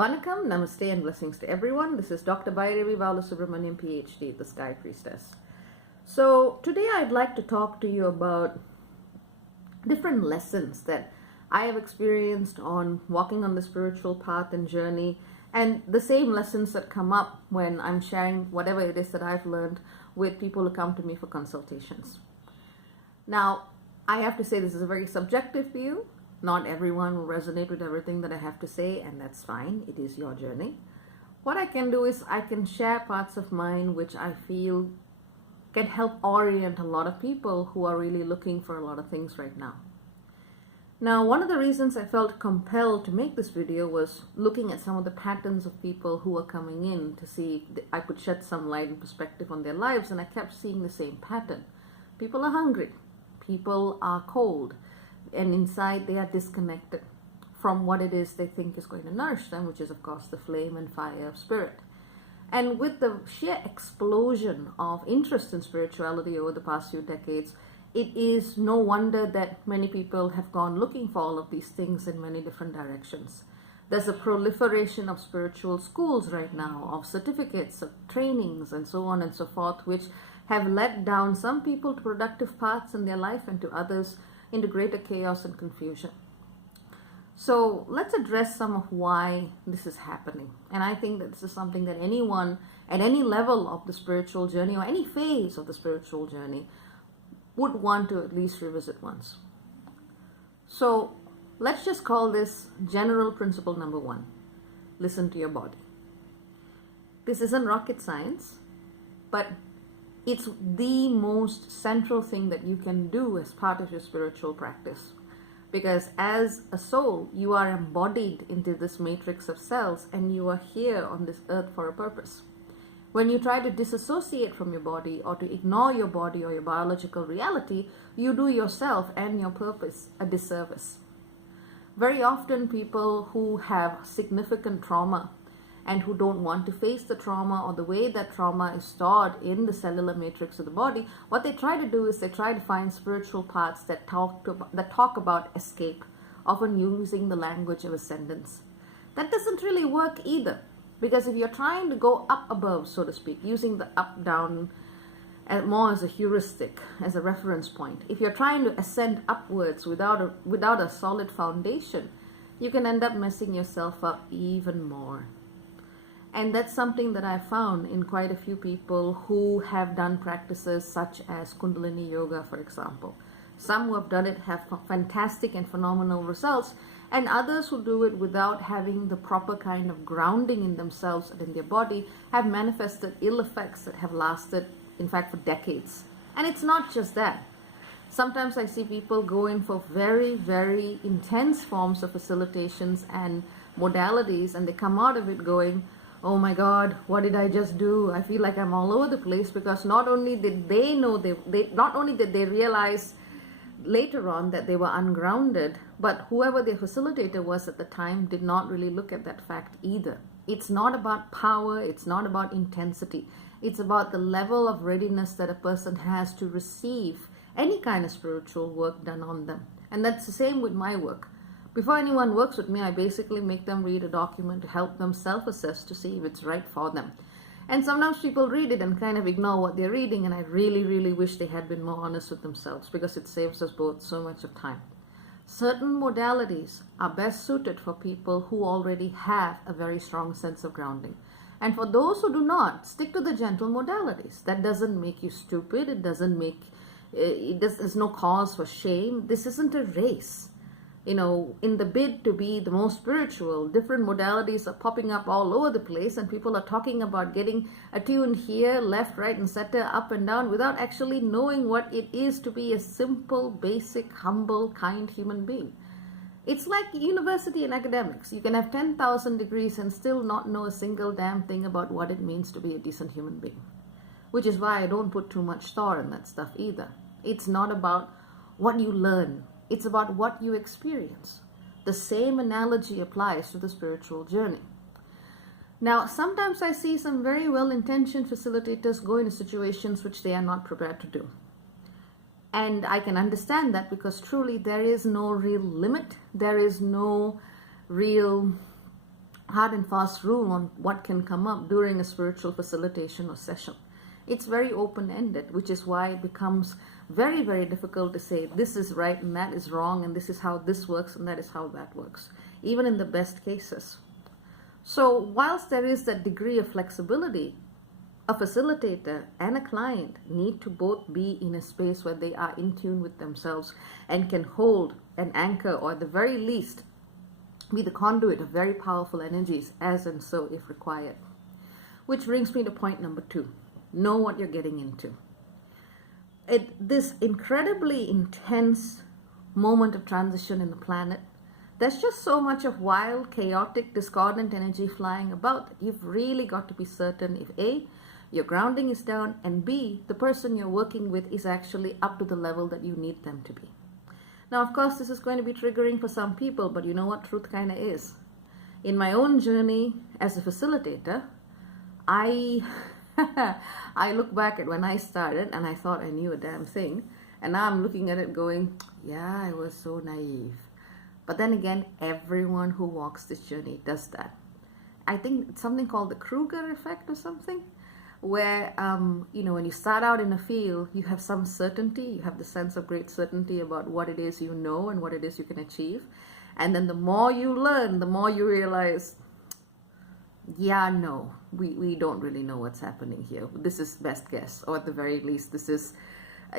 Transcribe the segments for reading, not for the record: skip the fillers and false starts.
Vanakkam, Namaste and blessings to everyone. This is Dr. Bhairavi Balasubramanian, PhD, the Sky Priestess. So today I'd like to talk to you about different lessons that I have experienced on walking on the spiritual path and journey, and the same lessons that come up when I'm sharing whatever it is that I've learned with people who come to me for consultations. Now, I have to say this is a very subjective view. Not everyone will resonate with everything that I have to say, and that's fine. It is your journey. What I can do is I can share parts of mine which I feel can help orient a lot of people who are really looking for a lot of things right now. Now, one of the reasons I felt compelled to make this video was looking at some of the patterns of people who are coming in to see if I could shed some light and perspective on their lives, and I kept seeing the same pattern. People are hungry. People are cold. And inside they are disconnected from what it is they think is going to nourish them, which is of course the flame and fire of spirit. And with the sheer explosion of interest in spirituality over the past few decades, it is no wonder that many people have gone looking for all of these things in many different directions. There's a proliferation of spiritual schools right now, of certificates, of trainings, and so on and so forth, which have led down some people to productive paths in their life and to others into greater chaos and confusion. So let's address some of why this is happening. And I think that this is something that anyone at any level of the spiritual journey or any phase of the spiritual journey would want to at least revisit once. So let's just call this general principle number 1. Listen to your body. This isn't rocket science, but it's the most central thing that you can do as part of your spiritual practice. Because as a soul, you are embodied into this matrix of cells and you are here on this earth for a purpose. When you try to disassociate from your body or to ignore your body or your biological reality, you do yourself and your purpose a disservice. Very often people who have significant trauma and who don't want to face the trauma or the way that trauma is stored in the cellular matrix of the body, what they try to do is they try to find spiritual paths that talk about escape, often using the language of ascendance. That doesn't really work either, because if you're trying to go up above, so to speak, using the up-down more as a heuristic, as a reference point, if you're trying to ascend upwards without a solid foundation, you can end up messing yourself up even more. And that's something that I found in quite a few people who have done practices such as Kundalini Yoga, for example. Some who have done it have fantastic and phenomenal results, and others who do it without having the proper kind of grounding in themselves and in their body have manifested ill effects that have lasted, in fact, for decades. And it's not just that. Sometimes I see people go in for very, very intense forms of facilitations and modalities, and they come out of it going, oh my God, what did I just do? I feel like I'm all over the place, because not only did they know not only did they realize later on that they were ungrounded, but whoever their facilitator was at the time did not really look at that fact either. It's not about power, it's not about intensity. It's about the level of readiness that a person has to receive any kind of spiritual work done on them. And that's the same with my work. Before anyone works with me, I basically make them read a document to help them self-assess to see if it's right for them. And sometimes people read it and kind of ignore what they're reading, and I really, really wish they had been more honest with themselves, because it saves us both so much of time. Certain modalities are best suited for people who already have a very strong sense of grounding. And for those who do not, stick to the gentle modalities. That doesn't make you stupid. There's no cause for shame. This isn't a race. You know, in the bid to be the most spiritual, different modalities are popping up all over the place, and people are talking about getting attuned here, left, right, and center, up and down, without actually knowing what it is to be a simple, basic, humble, kind human being. It's like university and academics. You can have 10,000 degrees and still not know a single damn thing about what it means to be a decent human being. Which is why I don't put too much store in that stuff either. It's not about what you learn. It's about what you experience. The same analogy applies to the spiritual journey. Now, sometimes I see some very well-intentioned facilitators go into situations which they are not prepared to do. And I can understand that, because truly there is no real limit. There is no real hard and fast rule on what can come up during a spiritual facilitation or session. It's very open-ended, which is why it becomes very, very difficult to say this is right and that is wrong, and this is how this works and that is how that works, even in the best cases. So whilst there is that degree of flexibility, a facilitator and a client need to both be in a space where they are in tune with themselves and can hold an anchor, or at the very least be the conduit of very powerful energies as and so if required. Which brings me to point number 2. Know what you're getting into. This incredibly intense moment of transition in the planet, there's just so much of wild, chaotic, discordant energy flying about that you've really got to be certain if A, your grounding is down, and B, the person you're working with is actually up to the level that you need them to be. Now, of course, this is going to be triggering for some people, but you know what truth kind of is. In my own journey as a facilitator, I look back at when I started and I thought I knew a damn thing, and now I'm looking at it going, yeah, I was so naive. But then again, everyone who walks this journey does that. I think it's something called the Kruger effect or something, where, when you start out in a field, you have some certainty, you have the sense of great certainty about what it is you know and what it is you can achieve. And then the more you learn, the more you realize, yeah, no, we don't really know what's happening here. This is best guess, or at the very least, this is,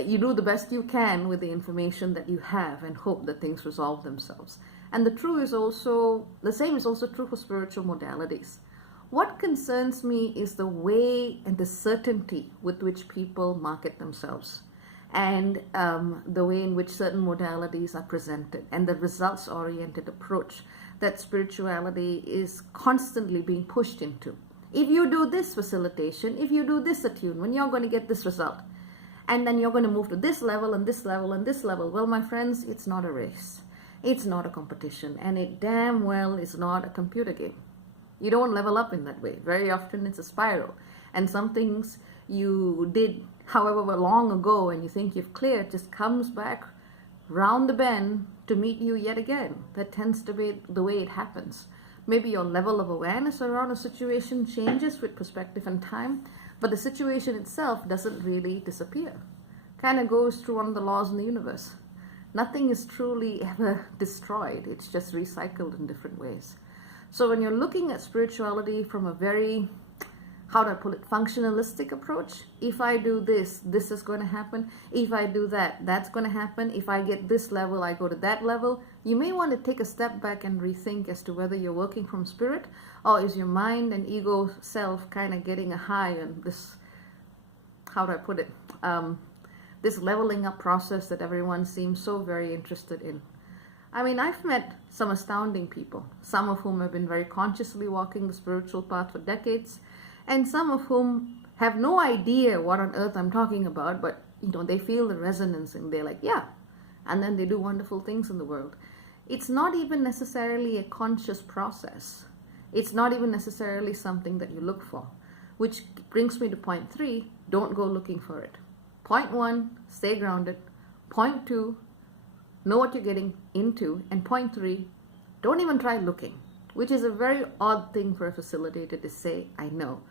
you do the best you can with the information that you have and hope that things resolve themselves. And the same is also true for spiritual modalities. What concerns me is the way and the certainty with which people market themselves, and the way in which certain modalities are presented, and the results-oriented approach that spirituality is constantly being pushed into. If you do this facilitation, if you do this attunement, you're going to get this result. And then you're going to move to this level and this level and this level. Well, my friends, it's not a race. It's not a competition. And it damn well is not a computer game. You don't level up in that way. Very often it's a spiral. And some things you did however long ago and you think you've cleared just comes back round the bend to meet you yet again. That tends to be the way it happens. Maybe your level of awareness around a situation changes with perspective and time, but the situation itself doesn't really disappear. Kind of goes through one of the laws in the universe. Nothing is truly ever destroyed. It's just recycled in different ways. So when you're looking at spirituality from a very, functionalistic approach, if I do this, this is going to happen. If I do that, that's going to happen. If I get this level, I go to that level. You may want to take a step back and rethink as to whether you're working from spirit, or is your mind and ego self kind of getting a high on this, this leveling up process that everyone seems so very interested in. I mean, I've met some astounding people, some of whom have been very consciously walking the spiritual path for decades, and some of whom have no idea what on earth I'm talking about, but, they feel the resonance and they're like, yeah, and then they do wonderful things in the world. It's not even necessarily a conscious process. It's not even necessarily something that you look for, which brings me to point 3, don't go looking for it. Point 1, stay grounded. Point 2, know what you're getting into. And point 3, don't even try looking, which is a very odd thing for a facilitator to say, I know.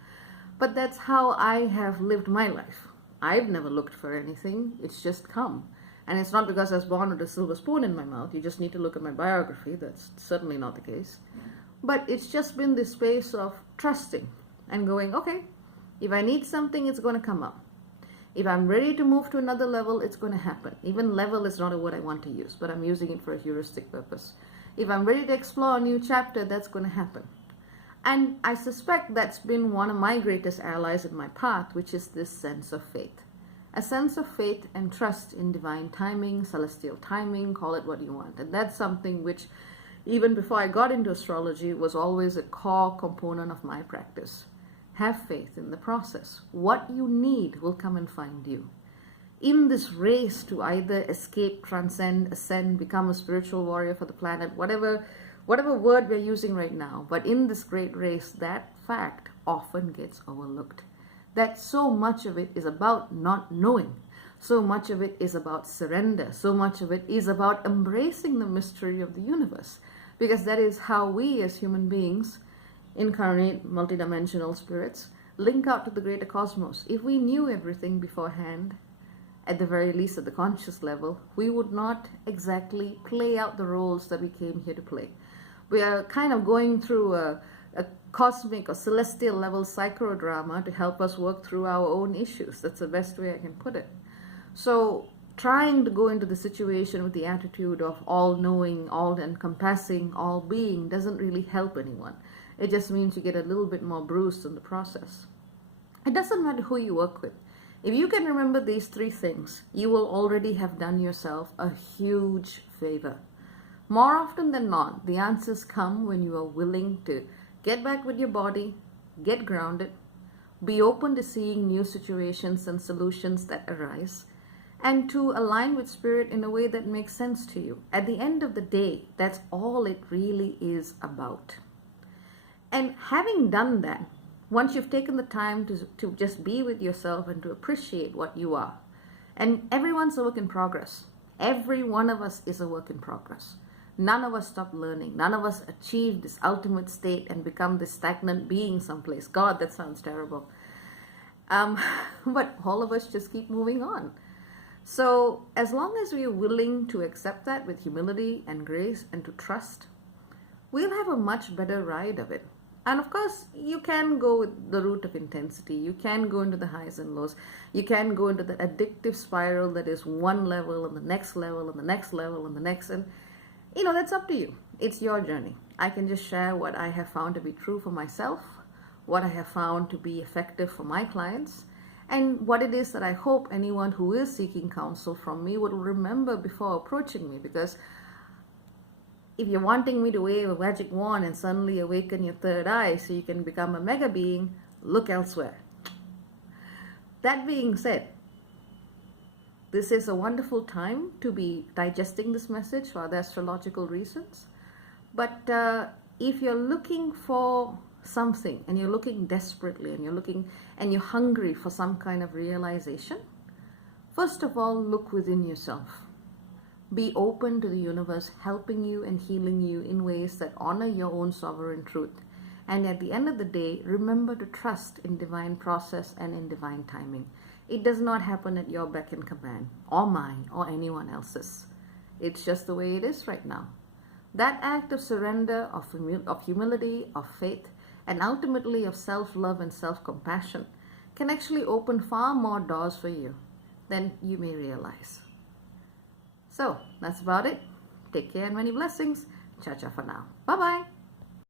But that's how I have lived my life. I've never looked for anything. It's just come. And it's not because I was born with a silver spoon in my mouth. You just need to look at my biography. That's certainly not the case. But it's just been this space of trusting and going, okay, if I need something, it's going to come up. If I'm ready to move to another level, it's going to happen. Even level is not a word I want to use, but I'm using it for a heuristic purpose. If I'm ready to explore a new chapter, that's going to happen. And I suspect that's been one of my greatest allies in my path, which is this sense of faith. A sense of faith and trust in divine timing, celestial timing, call it what you want. And that's something which, even before I got into astrology, was always a core component of my practice. Have faith in the process. What you need will come and find you. In this race to either escape, transcend, ascend, become a spiritual warrior for the planet, whatever word we're using right now, but in this great race, that fact often gets overlooked. That so much of it is about not knowing. So much of it is about surrender. So much of it is about embracing the mystery of the universe. Because that is how we as human beings incarnate, multidimensional spirits, link out to the greater cosmos. If we knew everything beforehand, at the very least at the conscious level, we would not exactly play out the roles that we came here to play. We are kind of going through a cosmic or celestial level psychodrama to help us work through our own issues. That's the best way I can put it. So trying to go into the situation with the attitude of all-knowing, all-encompassing, all-being doesn't really help anyone. It just means you get a little bit more bruised in the process. It doesn't matter who you work with. If you can remember these three things, you will already have done yourself a huge favor. More often than not, the answers come when you are willing to get back with your body, get grounded, be open to seeing new situations and solutions that arise, and to align with spirit in a way that makes sense to you. At the end of the day, that's all it really is about. And having done that, once you've taken the time to just be with yourself and to appreciate what you are, and everyone's a work in progress. Every one of us is a work in progress. None of us stop learning. None of us achieve this ultimate state and become this stagnant being someplace. God, that sounds terrible. But all of us just keep moving on. So as long as we are willing to accept that with humility and grace and to trust, we'll have a much better ride of it. And of course, you can go with the route of intensity. You can go into the highs and lows. You can go into the addictive spiral that is one level and the next level and the next level and the next. And, that's up to you. It's your journey. I can just share what I have found to be true for myself, what I have found to be effective for my clients, and what it is that I hope anyone who is seeking counsel from me would remember before approaching me. Because if you're wanting me to wave a magic wand and suddenly awaken your third eye so you can become a mega being, look elsewhere. That being said, this is a wonderful time to be digesting this message for the astrological reasons. But if you're looking for something and you're looking desperately and you're hungry for some kind of realization, first of all, look within yourself. Be open to the universe helping you and healing you in ways that honor your own sovereign truth. And at the end of the day, remember to trust in divine process and in divine timing. It does not happen at your beck and command, or mine, or anyone else's. It's just the way it is right now. That act of surrender, of humility, of faith, and ultimately of self-love and self-compassion can actually open far more doors for you than you may realize. So that's about it. Take care and many blessings. Cha-cha for now. Bye-bye.